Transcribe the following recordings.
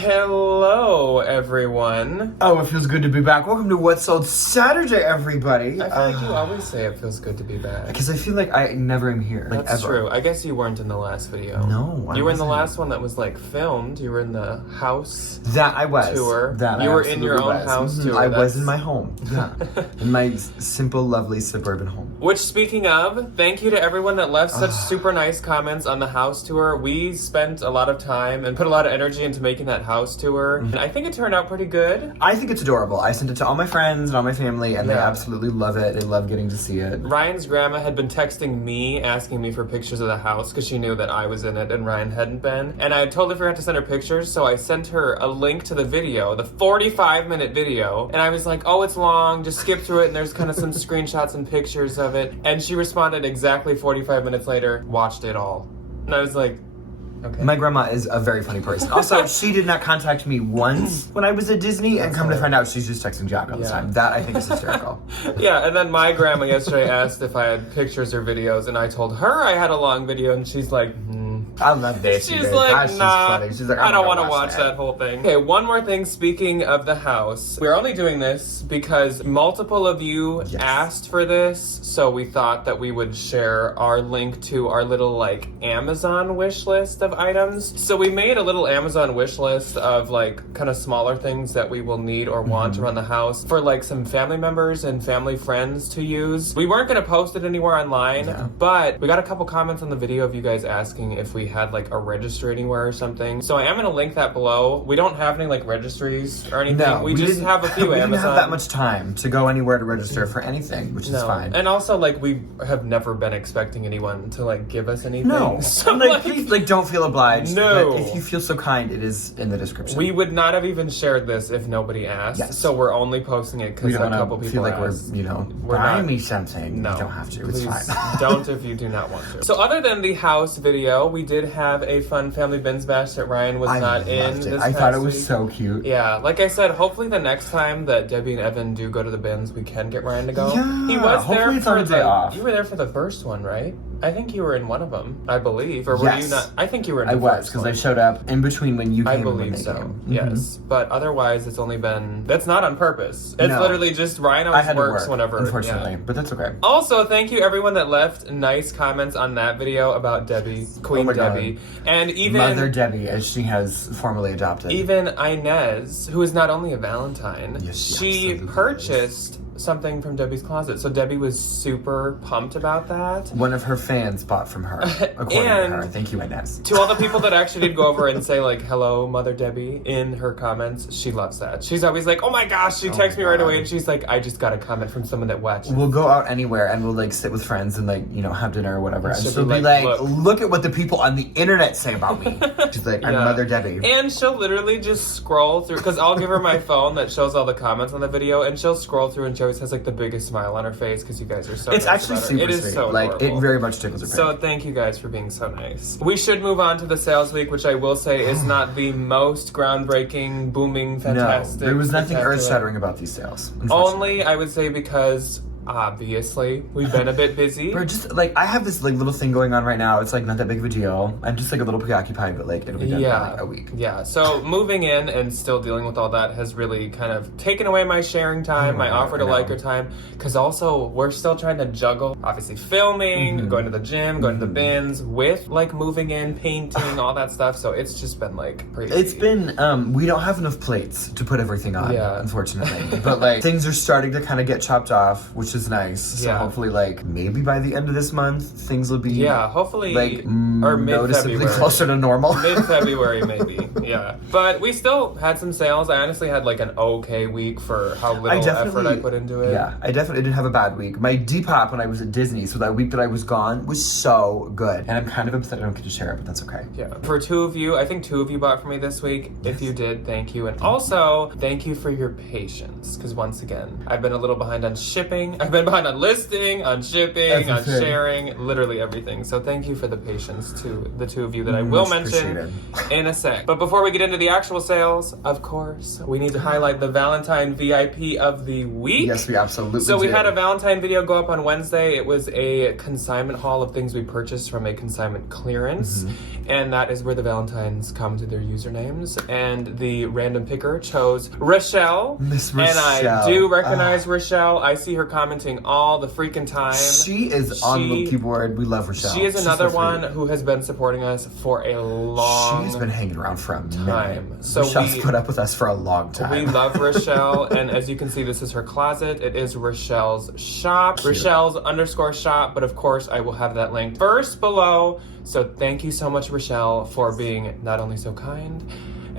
Hello, everyone. Oh, it feels good to be back. Welcome to What's Sold Saturday, everybody. I feel like you always say it feels good to be back. Because I feel like I never am here. Like, That's ever. true. I guess you weren't in the last video. No, you were in the last one that was like filmed. You were in the house. That I was. Tour. That you I were in your own was. house Mm-hmm. tour. I was in my home. Yeah. In my simple, lovely suburban home. Which, speaking of, thank you to everyone that left such super nice comments on the house tour. We spent a lot of time and put a lot of energy into making that house tour. And I think it turned out pretty good. I think it's adorable. I sent it to all my friends and all my family, and they absolutely love it. They love getting to see it. Ryan's grandma had been texting me, asking me for pictures of the house because she knew that I was in it and Ryan hadn't been. And I totally forgot to send her pictures, so I sent her a link to the video, the 45-minute video. And I was like, oh, it's long, just skip through it, and there's kind of some screenshots and pictures of it. And she responded exactly 45 minutes later, watched it all. And I was like, okay. My grandma is a very funny person. Also, she did not contact me once when I was at Disney, and come to find out she's just texting Jack all the time. That, I think, is hysterical. Yeah, and then my grandma yesterday asked if I had pictures or videos, and I told her I had a long video, and she's like, I love this. She's like, nah, she's like, I don't want to watch that whole thing. Okay, one more thing. Speaking of the house, we're only doing this because multiple of you asked for this, so we thought that we would share our link to our little, like, Amazon wish list of items. So we made a little Amazon wish list of, like, kind of smaller things that we will need or want around the house for, like, some family members and family friends to use. We weren't going to post it anywhere online, but we got a couple comments on the video of you guys asking if we had like a registry anywhere or something. So I am going to link that below. We don't have any like registries or anything. No, we just have a few we Amazon. didn't have that much time to go anywhere to register for anything, which is fine. And also like we have never been expecting anyone to like give us anything. No. So like please like don't feel obliged. No. But if you feel so kind, it is in the description. We would not have even shared this if nobody asked. Yes. So we're only posting it because a couple people feel like asked. we're buying me something. No. You don't have to. Please It's fine. don't if you do not want to. So other than the house video, we did have a fun family bins bash that Ryan was not in this I thought it was week. so cute. Yeah, like I said, hopefully the next time that Debbie and Evan do go to the bins, we can get Ryan to go. Yeah, he was hopefully there it's for on a day off. You were there for the first one, right? I think you were in one of them, I believe. Or were you not? I think you were in the I was, first because one. I showed up in between when you came I believe and when they so. came. Yes, but otherwise it's only been. That's not on purpose. It's literally just Ryan I always had works to work, whenever. unfortunately, but that's okay. Also, thank you everyone that left nice comments on that video about Debbie, Queen Debbie, and even Mother Debbie, as she has formally adopted. Even Inez, who is not only a Valentine, Yes, she absolutely purchased something from Debbie's closet. So Debbie was super pumped about that. One of her fans bought from her, according to her. Thank you, Inez. To all the people that actually did go over and say like, hello, Mother Debbie, in her comments, she loves that. She's always like, oh my gosh, she texts me right away and she's like, I just got a comment from someone that watched. We'll go out anywhere and we'll like sit with friends and like, have dinner or whatever. And she'll be like, look at what the people on the internet say about me. She's like, I'm Mother Debbie. And she'll literally just scroll through, because I'll give her my phone that shows all the comments on the video, and she'll scroll through and she always has like the biggest smile on her face because you guys are so It's nice actually about her. super It is sweet. so like adorable. it very much tickles her So thank you guys for being so nice. We should move on to the sales week, which I will say is not the most groundbreaking, booming, fantastic. No, there was nothing earth-shattering about these sales. Only, I would say, because obviously we've been a bit busy. Bro, just like I have this like little thing going on right now. It's like not that big of a deal. I'm just like a little preoccupied, but like it'll be done in like a week. Yeah. So moving in and still dealing with all that has really kind of taken away my sharing time, my offer to liker time, because also we're still trying to juggle, obviously filming, going to the gym, going to the bins, with like moving in, painting, all that stuff. So it's just been like crazy. It's been we don't have enough plates to put everything on, unfortunately. But like things are starting to kind of get chopped off, which is nice. So hopefully like maybe by the end of this month things will be hopefully like or noticeably mid-February. closer to normal. Mid-February maybe. Yeah. But we still had some sales. I honestly had like an okay week for how little effort I put into it. Yeah, I definitely didn't have a bad week. My Depop when I was at Disney, so that week that I was gone, was so good. And I'm kind of upset I don't get to share it, but that's okay. Yeah. For two of you, I think two of you bought for me this week. If you did, thank you. And also, thank you for your patience. Because once again, I've been a little behind on shipping. I I've been behind on listing, on shipping, on Everything. sharing, literally everything. So thank you for the patience to the two of you that I will mention in a sec. But before we get into the actual sales, of course, we need to highlight the Valentine VIP of the week. Yes, we absolutely So we do. had a Valentine video go up on Wednesday. It was a consignment haul of things we purchased from a consignment clearance. And that is where the Valentines come to their usernames. And the random picker chose Rochelle. Miss Rochelle. And I do recognize Rochelle. I see her commenting all the freaking time. She is on the keyboard. We love Rochelle. She is another one who has been supporting us for a long She's been hanging around for a time. minute. So Rochelle's put up with us for a long time. We love Rochelle, and as you can see, this is her closet. It is Rochelle's shop, Rochelle's _shop, but of course I will have that linked first below. So thank you so much, Rochelle, for being not only so kind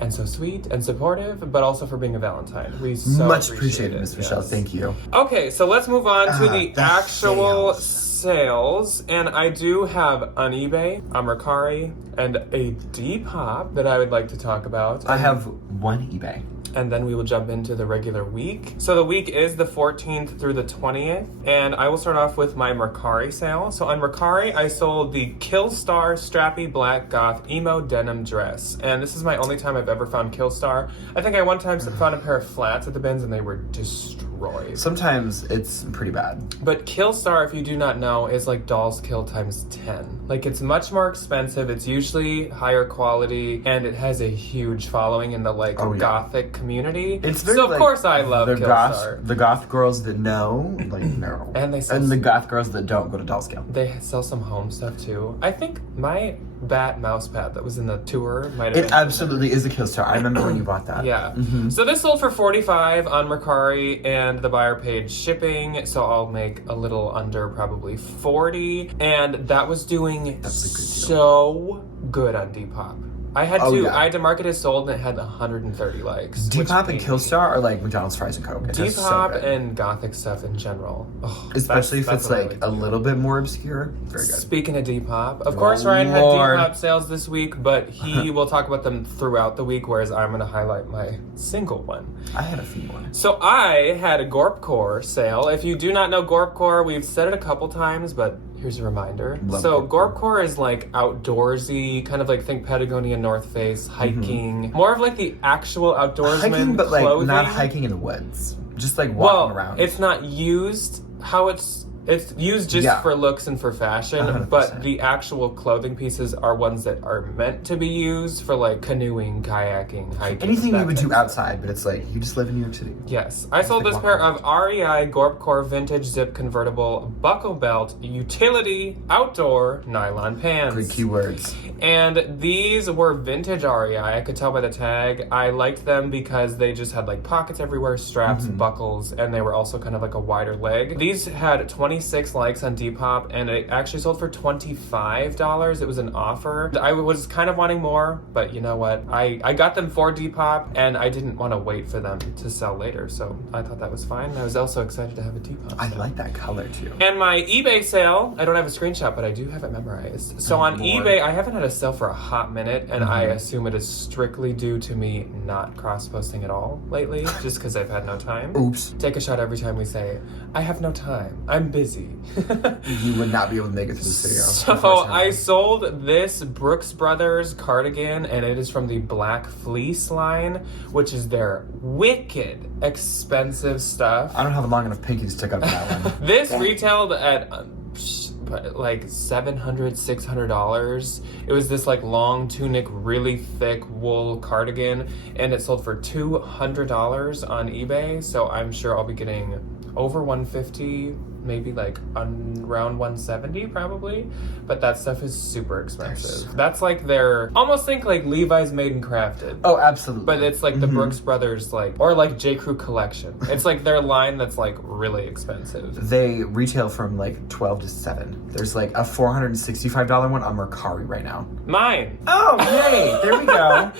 and so sweet and supportive, but also for being a Valentine. We so much appreciate it, Miss Rochelle. Thank you. Okay, so let's move on to the actual sales. sales. And I do have an eBay, a Mercari, and a Depop that I would like to talk about. I have one eBay. And then we will jump into the regular week. So the week is the 14th through the 20th. And I will start off with my Mercari sale. So on Mercari, I sold the Killstar Strappy Black Goth Emo Denim Dress. And this is my only time I've ever found Killstar. I think I one time found a pair of flats at the bins and they were destroyed. Sometimes it's pretty bad. But Killstar, if you do not know, is like Dolls Kill times 10. Like, it's much more expensive, it's usually higher quality, and it has a huge following in the gothic community. It's very, so of course I love Killstar. The goth girls that know, no. And they sell the goth girls that don't go to Dolls Kill. They sell some home stuff too. I think my bat mouse pad that was in the tour might have It absolutely is a Killstar. I remember when you bought that. Yeah. So this sold for $45 on Mercari, and the buyer paid shipping, so I'll make a little under probably $40, and that was doing so good on Depop. I had to mark it as sold, and it had 130 likes. Depop and Killstar are like McDonald's fries and Coke. Depop and gothic stuff in general. Oh, especially if it's like a little bit more obscure. Very good. Speaking of Depop, of course Ryan had Depop sales this week, but he will talk about them throughout the week, whereas I'm going to highlight my single one. I had a few more. So I had a Gorpcore sale. If you do not know Gorpcore, we've said it a couple times, but here's a reminder. So Gorpcore is like outdoorsy, kind of like think Patagonia, North Face, hiking. More of like the actual outdoorsman hiking, but like clothing. not hiking in the woods. Just like walking around. It's not used how it's used just for looks and for fashion, 100%. but the actual clothing pieces are ones that are meant to be used for like canoeing, kayaking, hiking. Anything you would do outside, but it's like you just live in New York City. Yes. I sold this pair of REI Gorpcore Vintage Zip Convertible Buckle Belt Utility Outdoor Nylon Pants. Great keywords. And these were vintage REI. I could tell by the tag. I liked them because they just had like pockets everywhere, straps, buckles, and they were also kind of like a wider leg. These had 26 likes on Depop, and it actually sold for $25. It was an offer. I was kind of wanting more, but you know what? I got them for Depop, and I didn't want to wait for them to sell later, so I thought that was fine. I was also excited to have a Depop. I like that color too. And my eBay sale, I don't have a screenshot, but I do have it memorized. So on eBay, I haven't had a sale for a hot minute, and I assume it is strictly due to me not cross-posting at all lately, just because I've had no time. Oops. Take a shot every time we say, I have no time. I'm busy. You would not be able to make it through this video. So I sold this Brooks Brothers cardigan, and it is from the Black Fleece line, which is their wicked expensive stuff. I don't have a long enough pinky to stick up to that one. This retailed at like $700, $600. It was this like long tunic, really thick wool cardigan, and it sold for $200 on eBay. So I'm sure I'll be getting over $150, maybe like around $170 probably, but that stuff is super expensive. That's like their, almost think like Levi's Made and Crafted. Oh, absolutely. But it's like the Brooks Brothers, like, or like J. Crew collection. It's like their line that's like really expensive. They retail from like 12 to 7. There's like a $465 one on Mercari right now. Mine. Oh, yay! There we go.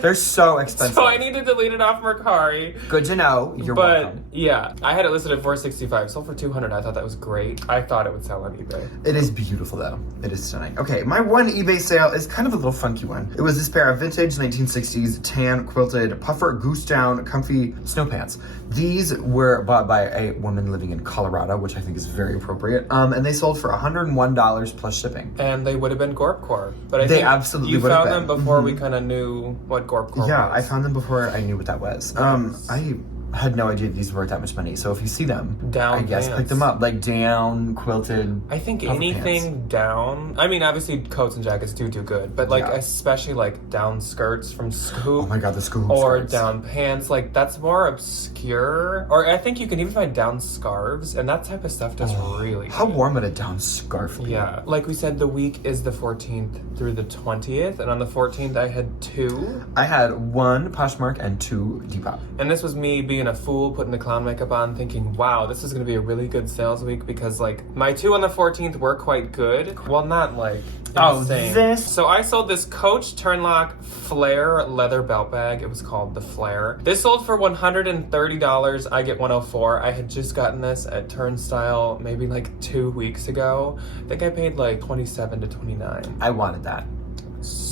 They're so expensive. So I need to delete it off Mercari. Good to know. You're welcome. Yeah, I had it listed at $465, sold for $200. and I thought that was great. I thought it would sell on eBay. It is beautiful though. It is stunning. Okay, my one eBay sale is kind of a little funky one. It was this pair of vintage 1960s tan quilted puffer goose down comfy snow pants. These were bought by a woman living in Colorado, which I think is very appropriate. And they sold for $101 plus shipping. And they would have been Gorpcore. But I They think absolutely you would have found them before we kind of knew what Gorpcore was. Yeah, I found them before I knew what that was. I had no idea these were worth that much money. So if you see them, down I guess pants. pick them up. Like down quilted. I think puffer anything pants. down. I mean, obviously coats and jackets do good, but like Yeah. especially like down skirts from Scoop. Oh my god, the Scoop Or skirts. down pants, like that's more obscure. Or I think you can even find down scarves, and that type of stuff does really How good. warm would a down scarf be? Yeah, like we said, the week is the 14th through the 20th, and on the 14th I had 2. I had 1 Poshmark and 2 Depop. And this was me being a fool, putting the clown makeup on, thinking, wow, this is going to be a really good sales week because, like, my 2 on the 14th were quite good. Well, not, like, insane. this? So I sold this Coach Turnlock Flare leather belt bag. It was called the Flare. This sold for $130. I get $104. I had just gotten this at Turnstile maybe, like, 2 weeks ago. I think I paid, like, $27 to $29. I wanted that.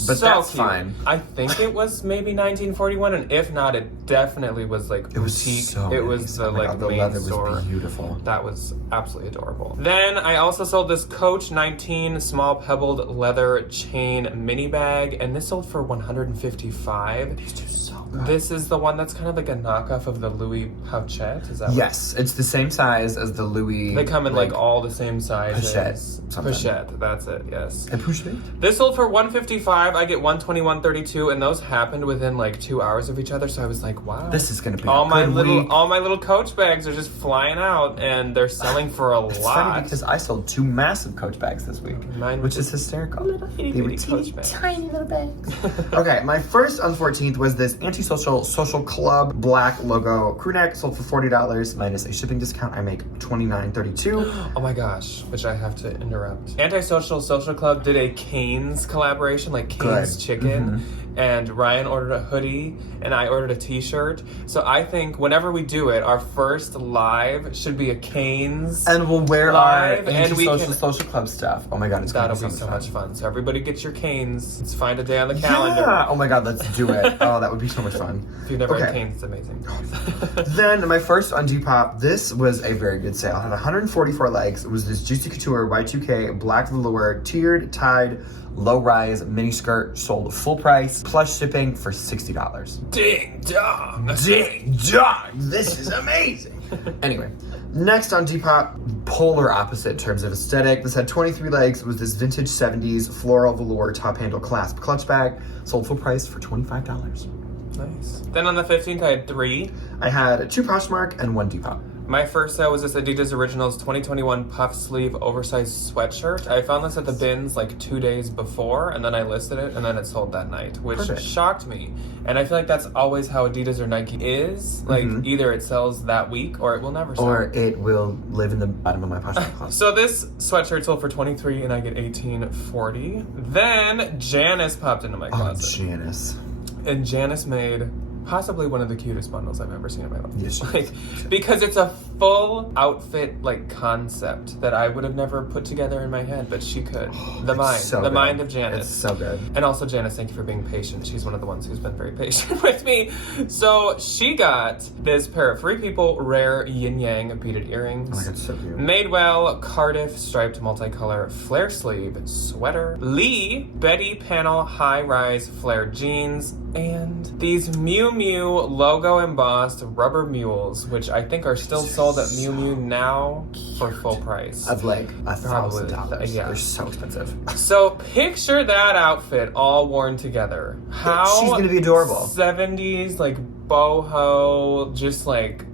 But So that's cute. fine. I think it was maybe 1941, and if not, it definitely was like It was boutique. so it was nice. the Oh my like God, the main leather store. was beautiful. That was absolutely adorable. Then I also sold this Coach 19 small pebbled leather chain mini bag, and this sold for $155. These two so good. This is the one that's kind of like a knockoff of the Louis Hachette. Is that Yes, it's the same size as the Louis. They come in like all the same sizes. Pochette, something. Pochette, that's it. Yes. A Pochette? This sold for $155. I get $121.32, and those happened within like 2 hours of each other. So I was like, wow, This is gonna be all a my good little week. all my little Coach bags are just flying out, and they're selling for a It's lot. funny because I sold 2 massive Coach bags this week, Mine which was is hysterical. itty They were bitty teeny Coach bags. tiny little bags. Okay, my first on 14th was this Antisocial Social Club black logo crew neck, sold for $40 minus a shipping discount. I make $29.32. Oh my gosh, which I have to interrupt. Antisocial Social Club did a Cane's collaboration, like Cane's Good. Chicken, and Ryan ordered a hoodie, and I ordered a t-shirt. So I think whenever we do it, our first live should be a Cane's. And we'll wear Live, our and we Antisocial can- Social Club stuff. Oh my god, it's That'll gonna be be so much fun. So everybody get your Cane's. Let's find a day on the calendar. Yeah. Oh my god, let's do it. Oh, that would be so much fun. If you've never had Okay. Cane's, it's amazing. Then my first on Depop, this was a very good sale. It had 144 legs. It was this Juicy Couture Y2K black velour tiered tied low rise mini skirt, sold full price plus shipping for $60. Ding dong. Ding dong! This is amazing. Anyway, next on Depop, polar opposite in terms of aesthetic. This had 23 legs. It was this vintage 70s floral velour top handle clasp clutch bag, sold full price for $25. Nice. Then on the 15th, I had 3. I had 2 Poshmark and 1 Depop. My first sale was this Adidas Originals 2021 puff sleeve oversized sweatshirt. I found this at the bins like 2 days before, and then I listed it, and then it sold that night, which Perfect. shocked me. And I feel like that's always how Adidas or Nike is. Like, either it sells that week, or it will never sell. Or it will live in the bottom of my Poshmark closet. So this sweatshirt sold for $23, and I get $18.40. Then Janice popped into my Oh, closet. Janice. And Janice made possibly one of the cutest bundles I've ever seen in my life. Yes, she Like, is. because it's a full outfit like concept that I would have never put together in my head, but she could. The mind, so the good. mind of Janice. It's so good. And also, Janice, thank you for being patient. She's one of the ones who's been very patient with me. So she got this pair of Free People rare yin yang beaded earrings. Oh my god, it's so cute. Madewell Cardiff striped multicolor flare sleeve sweater, Lee Betty panel high rise flare jeans, and these Miu Miu logo embossed rubber mules, which I think are still sold at Miu Miu now for full price. Of like Probably, $1,000. yeah. They're so expensive. So picture that outfit all worn together. How She's gonna be adorable. 70s like boho, just like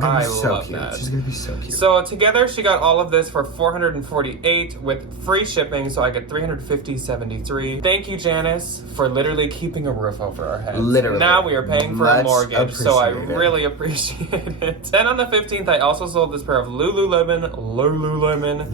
I so love cute. that. She's gonna be so cute. So together she got all of this for $448 with free shipping, so I get $350.73. Thank you, Janice, for literally keeping a roof over our heads. Literally. Now we are paying for a Much mortgage, so I appreciated. really appreciate it. Then on the 15th, I also sold this pair of Lululemon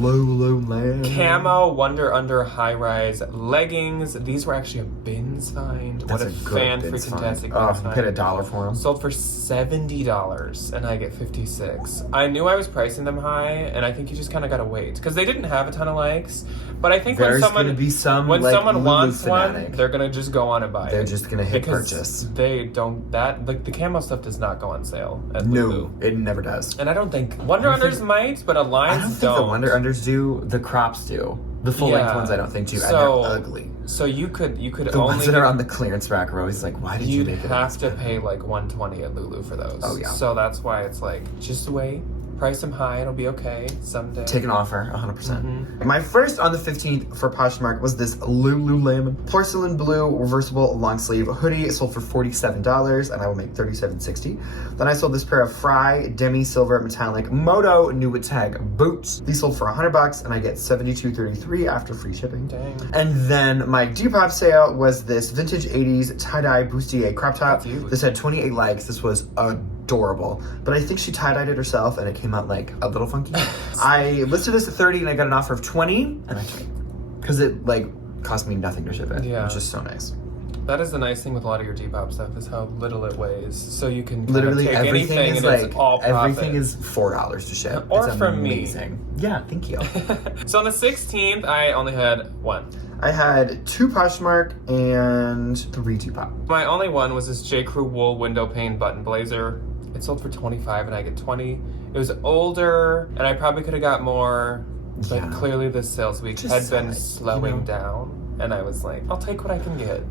Lululemon. Camo Wonder Under high rise leggings. These were actually a bins find. That's what a good fan bins freaking find. tastic Oh, bins I find. paid $1 for them. Sold for $70, and I get Okay, 56. I knew I was pricing them high, and I think you just kind of gotta wait because they didn't have a ton of likes. But I think There's when someone gonna be some, when like, someone Lulu wants fanatic. one, they're gonna just go on and buy it. They're just gonna hit because purchase. They don't like the camo stuff does not go on sale at Lulu. No, it never does. And I don't think Wonder Unders might, but Alliance I don't think the Wonder Unders do. The crops do. The full length ones I don't think do, and they're ugly. So you could The ones that are on the clearance rack are always like, why did you make it? You'd have to pay like $120 at Lulu for those. Oh, yeah. So that's why it's like, just wait, price them high, it'll be okay someday. Take an offer, 100%. My first on the 15th for Poshmark was this Lululemon porcelain blue reversible long sleeve hoodie. It sold for $47, and I will make $37.60. Then I sold this pair of Fry demi silver metallic Moto New Tag boots. These sold for $100, and I get $72.33 after free shipping. Dang. And then my Depop sale was this vintage 80s tie-dye bustier crop top. This had 28 likes. This was adorable. But I think she tie-dyed it herself, and it came out like a little funky. I listed this at 30, and I got an offer of 20, and I took it. Because it like cost me nothing to ship it. Yeah. Which is so nice. That is the nice thing with a lot of your Depop stuff is how little it weighs. So you can literally take everything anything is and like it's all profit. everything is $4 to ship. Or it's from amazing. Me. Yeah, thank you. So on the 16th, I only had one. I had 2 Poshmark and 3 Depop. My only one was this J. Crew wool window pane button blazer. It sold for $25 and I get $20. It was older and I probably could have got more, but clearly this sales week had been slowing down, and I was like, I'll take what I can get.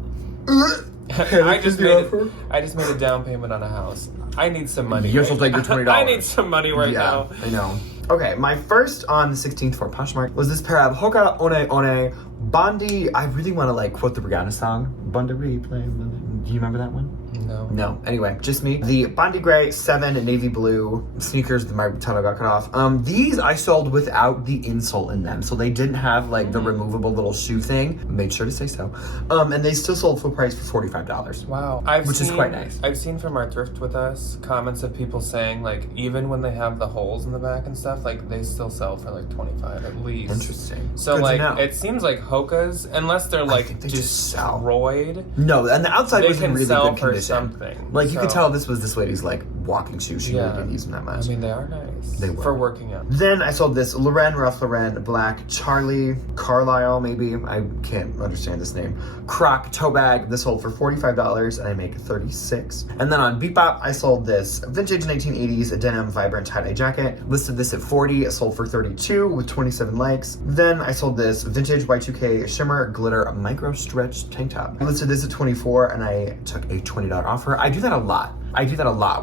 I just made a down payment on a house. I need some money. You should take your $20. I need some money right now. I know. Okay, my first on the 16th for Poshmark was this pair of Hoka One One Bondi. I really want to like quote the Rihanna song. Bondi replay. Do you remember that one? No. No. Anyway, just me. The Bondi Gray 7 navy blue sneakers that my tunnel got cut off. These I sold without the insole in them. So they didn't have like the removable little shoe thing. Made sure to say so. And they still sold full price for $45. Wow. Which is quite nice. I've seen from our thrift with us comments of people saying like even when they have the holes in the back and stuff, like they still sell for like $25 at least. Interesting. So good like it seems like Hoka's, unless they're like destroyed. No, and the outside was in really good condition. Something. Like you could tell this was this lady's like walking shoe. She really didn't use them that much. I mean, they are nice. They were. For working out. Then I sold this Ralph Lauren black Charlie Carlisle, maybe. I can't understand this name. Croc toe bag. This sold for $45 and I make $36. And then on Bebop, I sold this vintage 1980s denim vibrant tie-dye jacket. Listed this at $40. It sold for $32 with 27 likes. Then I sold this vintage Y2K shimmer glitter micro stretch tank top. I listed this at $24 and I took a $20 offer. I do that a lot.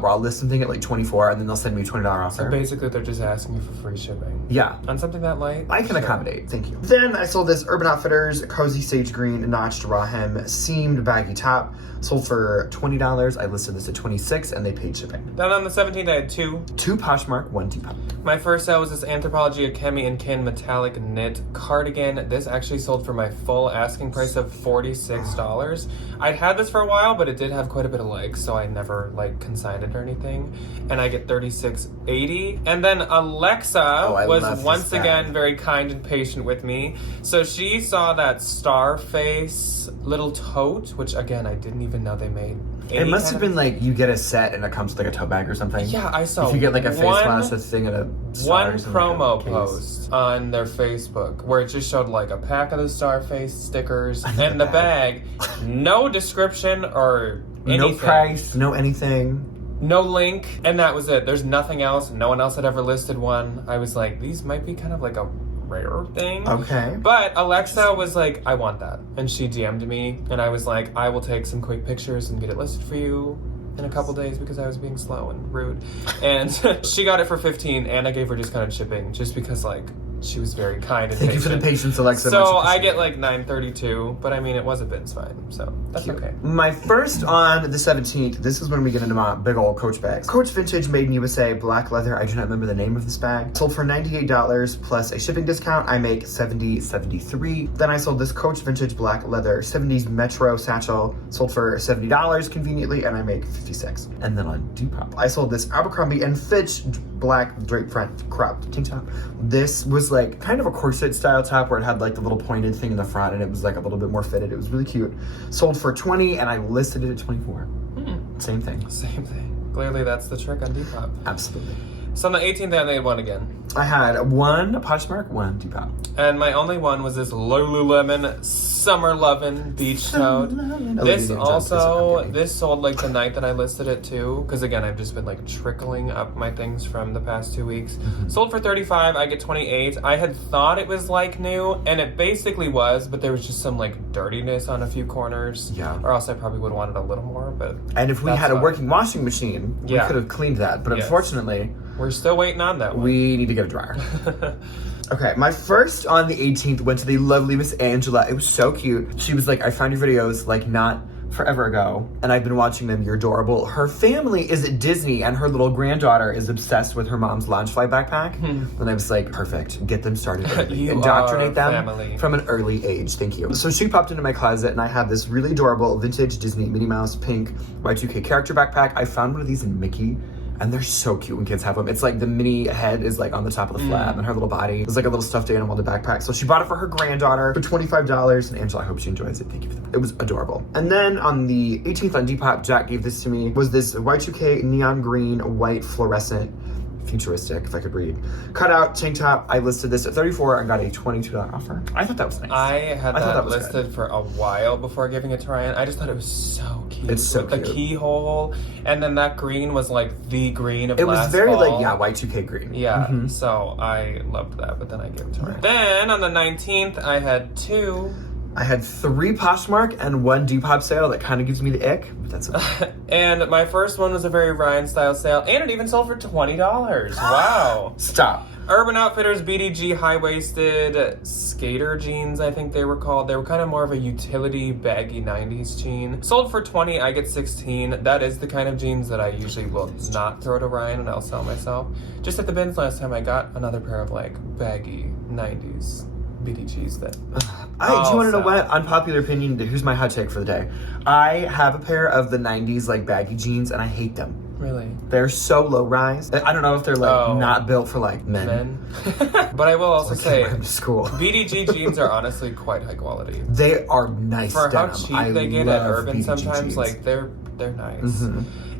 Where I'll list something at like $24 and then they'll send me a $20 offer. So basically they're just asking you for free shipping. Yeah. On something that light? I can accommodate. Thank you. Then I sold this Urban Outfitters cozy sage green notched raw hem seamed baggy top. Sold for $20. I listed this at $26 and they paid shipping. Then on the 17th I had 2 Poshmark, 1 Depop. My first sale was this Anthropology of Kemi and Kin metallic knit cardigan. This actually sold for my full asking price of $46. I'd had this for a while, but it did have quite a bit of likes, so I never like consigned it or anything. And I get $36.80. And then Alexa was once again very kind and patient with me. So she saw that Starface little tote, which again I didn't even know they made. It must have been like you get a set and it comes with like a tote bag or something. Yeah, I saw. If you get like a face mask, a thing, and a one promo post on their Facebook where it just showed like a pack of the Starface stickers and the bag, no description or anything. No price, no anything. No link, and that was it. There's nothing else. No one else had ever listed one. I was like, these might be kind of like a rare thing. Okay. But Alexa was like, I want that. And she DM'd me, and I was like, I will take some quick pictures and get it listed for you in a couple days because I was being slow and rude. And she got it for $15, and I gave her discounted shipping just because, like, she was very kind and Thank patient. you for the patience, Alexa. So I get like $9.32, but I mean, it was a bit's fine, so that's cute. okay. My first on the 17th, this is when we get into my big old Coach bags. Coach Vintage Made in USA black leather. I do not remember the name of this bag. Sold for $98 plus a shipping discount. I make $73. Then I sold this Coach Vintage black leather 70s Metro satchel. Sold for $70 conveniently, and I make $56. And then on Depop, I sold this Abercrombie and Fitch black drape front cropped tank top. This was like kind of a corset style top where it had like the little pointed thing in the front and it was like a little bit more fitted. It was really cute. Sold for $20 and I listed it at $24. Same thing. Same thing. Clearly, that's the trick on Depop. Absolutely. So on the 18th, I made one again. I had one Poshmark, one Depop. And my only one was this Lululemon Summer Lovin' Beach Tote. This sold like the night that I listed it too. Because again, I've just been like trickling up my things from the past 2 weeks. Sold for $35, I get $28. I had thought it was like new, and it basically was, but there was just some like dirtiness on a few corners. Yeah. Or else I probably would have wanted a little more, but. And if we had a working washing machine, we Yeah. could have cleaned that. But unfortunately, we're still waiting on that one. we need to get a dryer. Okay, my first on the 18th went to the lovely Miss Angela. It was so cute. She was like, I found your videos like not forever ago, and I've been watching them. You're adorable. Her family is at Disney, and her little granddaughter is obsessed with her mom's Loungefly backpack. And I was like, perfect. Get them started early. You Indoctrinate them family. from an early age. Thank you. So she popped into my closet, and I have this really adorable vintage Disney Minnie Mouse pink Y2K character backpack. I found one of these in Mickey. And they're so cute when kids have them. It's like the mini head is like on the top of the flap, and her little body is like a little stuffed animal in the backpack. So she bought it for her granddaughter for $25. And Angela, I hope she enjoys it. Thank you for that. It was adorable. And then on the 18th on Depop, Jack gave this to me, was this Y2K neon green, white, fluorescent, futuristic, if I could read, cutout tank top. I listed this at $34 and got a $22 offer. I thought that was nice. I had that was listed good. for a while before giving it to Ryan. I just thought it was so cute. It's so with cute. the keyhole, and then that green was like the green of It was last very fall. like, yeah, Y2K green. Yeah, so I loved that, but then I gave it to Ryan. Then on the 19th, I had two. I had 3 Poshmark and 1 Depop sale. That kind of gives me the ick, but that's okay. And my first one was a very Ryan style sale, and it even sold for $20. Wow. Stop. Urban Outfitters BDG high-waisted skater jeans, I think they were called. They were kind of more of a utility baggy 90s jean. Sold for $20, I get $16. That is the kind of jeans that I usually will not throw to Ryan and I'll sell myself. Just at the bins last time, I got another pair of like baggy 90s BDGs that Do you want to know what? Unpopular opinion, here's my hot take for the day. I have a pair of the 90s like baggy jeans and I hate them. Really? They're so low rise. I don't know if they're like not built for like men. But I will also say, wear them to school. BDG jeans are honestly quite high quality. They are nice For denim. how cheap they get at Urban BDG sometimes, jeans. like they're nice.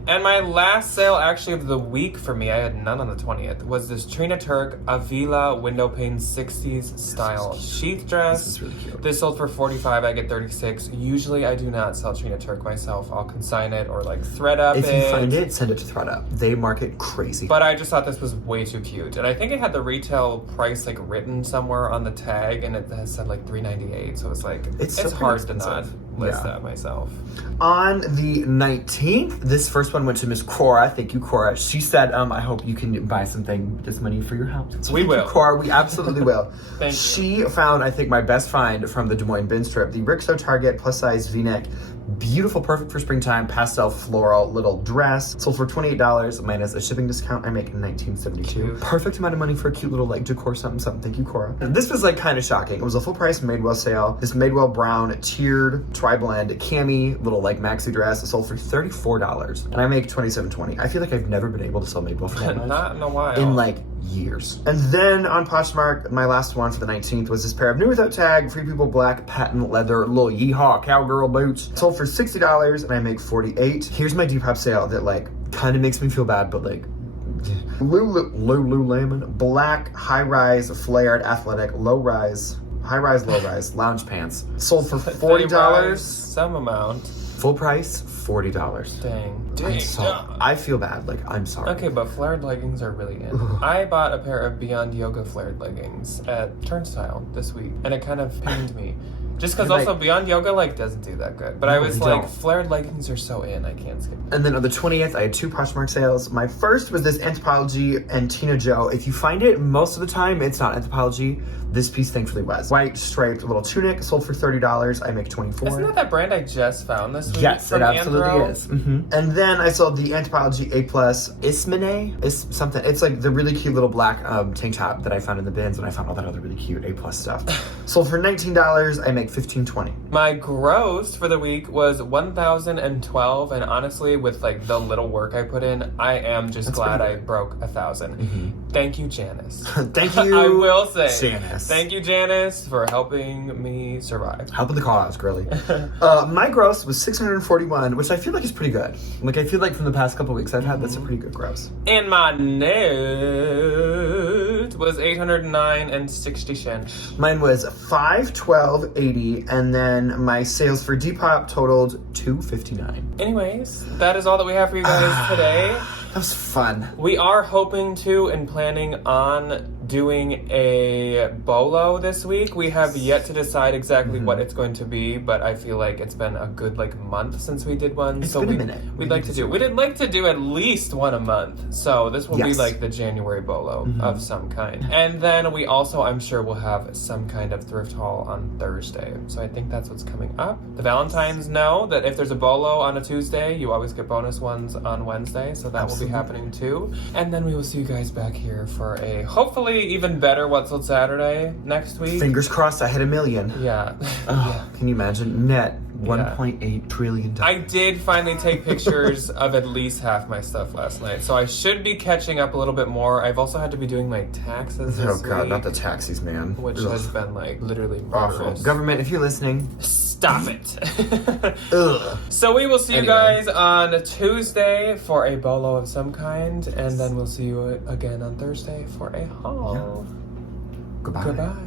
And my last sale actually of the week for me, I had none on the 20th, was this Trina Turk Avila window pane 60s style sheath dress. This is really cute. This sold for $45, I get $36. Usually I do not sell Trina Turk myself. I'll consign it or like thread up If you find it, send it to ThreadUp. They market crazy. But I just thought this was way too cute. And I think it had the retail price like written somewhere on the tag, and it has said like $3.98. So it's like, it's hard to not list that myself. On the 19th, this first one went to Miss Cora. Thank you, Cora. She said, I hope you can buy something with this money for your house. So We thank will. You, Cora, we absolutely will. Thank you. She found, I think, my best find from the Des Moines bin strip, the Rixo Target plus size V-neck. Beautiful, perfect for springtime, pastel floral little dress. Sold for $28 minus a shipping discount. I make $19.72. Cute. Perfect amount of money for a cute little like decor something. Thank you, Cora. And this was like kind of shocking. It was a full price Madewell sale. This Madewell brown tiered tri-blend cami little like maxi dress. It sold for $34 and I make $27.20. I feel like I've never been able to sell Madewell for that much. Not in a while. In like years. And then on Poshmark, my last one for the 19th was this pair of new without tag, Free People black patent leather little yeehaw cowgirl boots. Sold for $60 and I make $48. Here's my Depop sale that like kind of makes me feel bad, but like Lululemon black high-rise flared athletic low-rise lounge pants. Sold for $40. Some amount. Full price $40. Dang. I feel bad. Like, I'm sorry. Okay, but flared leggings are really in. I bought a pair of Beyond Yoga flared leggings at Turnstile this week, and it kind of pained me. Just because also Beyond Yoga like doesn't do that good. But I was like, flared leggings are so in, I can't skip it. And then on the 20th, I had 2 Poshmark sales. My first was this Anthropologie and Tina Jo. If you find it, most of the time, it's not Anthropologie. This piece thankfully was. White striped little tunic, sold for $30. I make $24. Isn't that brand I just found this week? Yes, from it absolutely Anthro? is. And then I sold the Anthropologie A Plus Ismene. It's something. It's like the really cute little black tank top that I found in the bins, and I found all that other really cute A Plus stuff. Sold for $19, I make $15.20. My gross for the week was $1,012, and honestly, with like the little work I put in, I am just glad I broke 1,000. Thank you, Janice. Thank you, I will say, Janice. thank you, Janice, for helping me survive. Helping the cause, girly. My gross was $641, which I feel like is pretty good. Like, I feel like from the past couple weeks I've had, that's a pretty good gross. And my net was $809.60. Mine was $512.80, and then my sales for Depop totaled $259. Anyways, that is all that we have for you guys today. That was fun. We are hoping to and planning on doing a bolo this week. We have yet to decide exactly what it's going to be, but I feel like it's been a good month since we did one. It's been a minute. We'd like to do at least one a month. So this will be like the January bolo of some kind. And then we also, I'm sure, will have some kind of thrift haul on Thursday. So I think that's what's coming up. The Valentines know that if there's a bolo on a Tuesday, you always get bonus ones on Wednesday. So that will be happening too. And then we will see you guys back here for a hopefully even better What's Sold Saturday next week. Fingers crossed I hit $1 million. Yeah. Can you imagine? Net $1.8 trillion. I did finally take pictures of at least half my stuff last night, so I should be catching up a little bit more. I've also had to be doing my taxes this God, week, not the taxis, man. which has been literally awful. murderous. Government, if you're listening, Stop it. ugh. So we will see you guys on Tuesday for a bolo of some kind, and then we'll see you again on Thursday for a haul. Goodbye. Goodbye.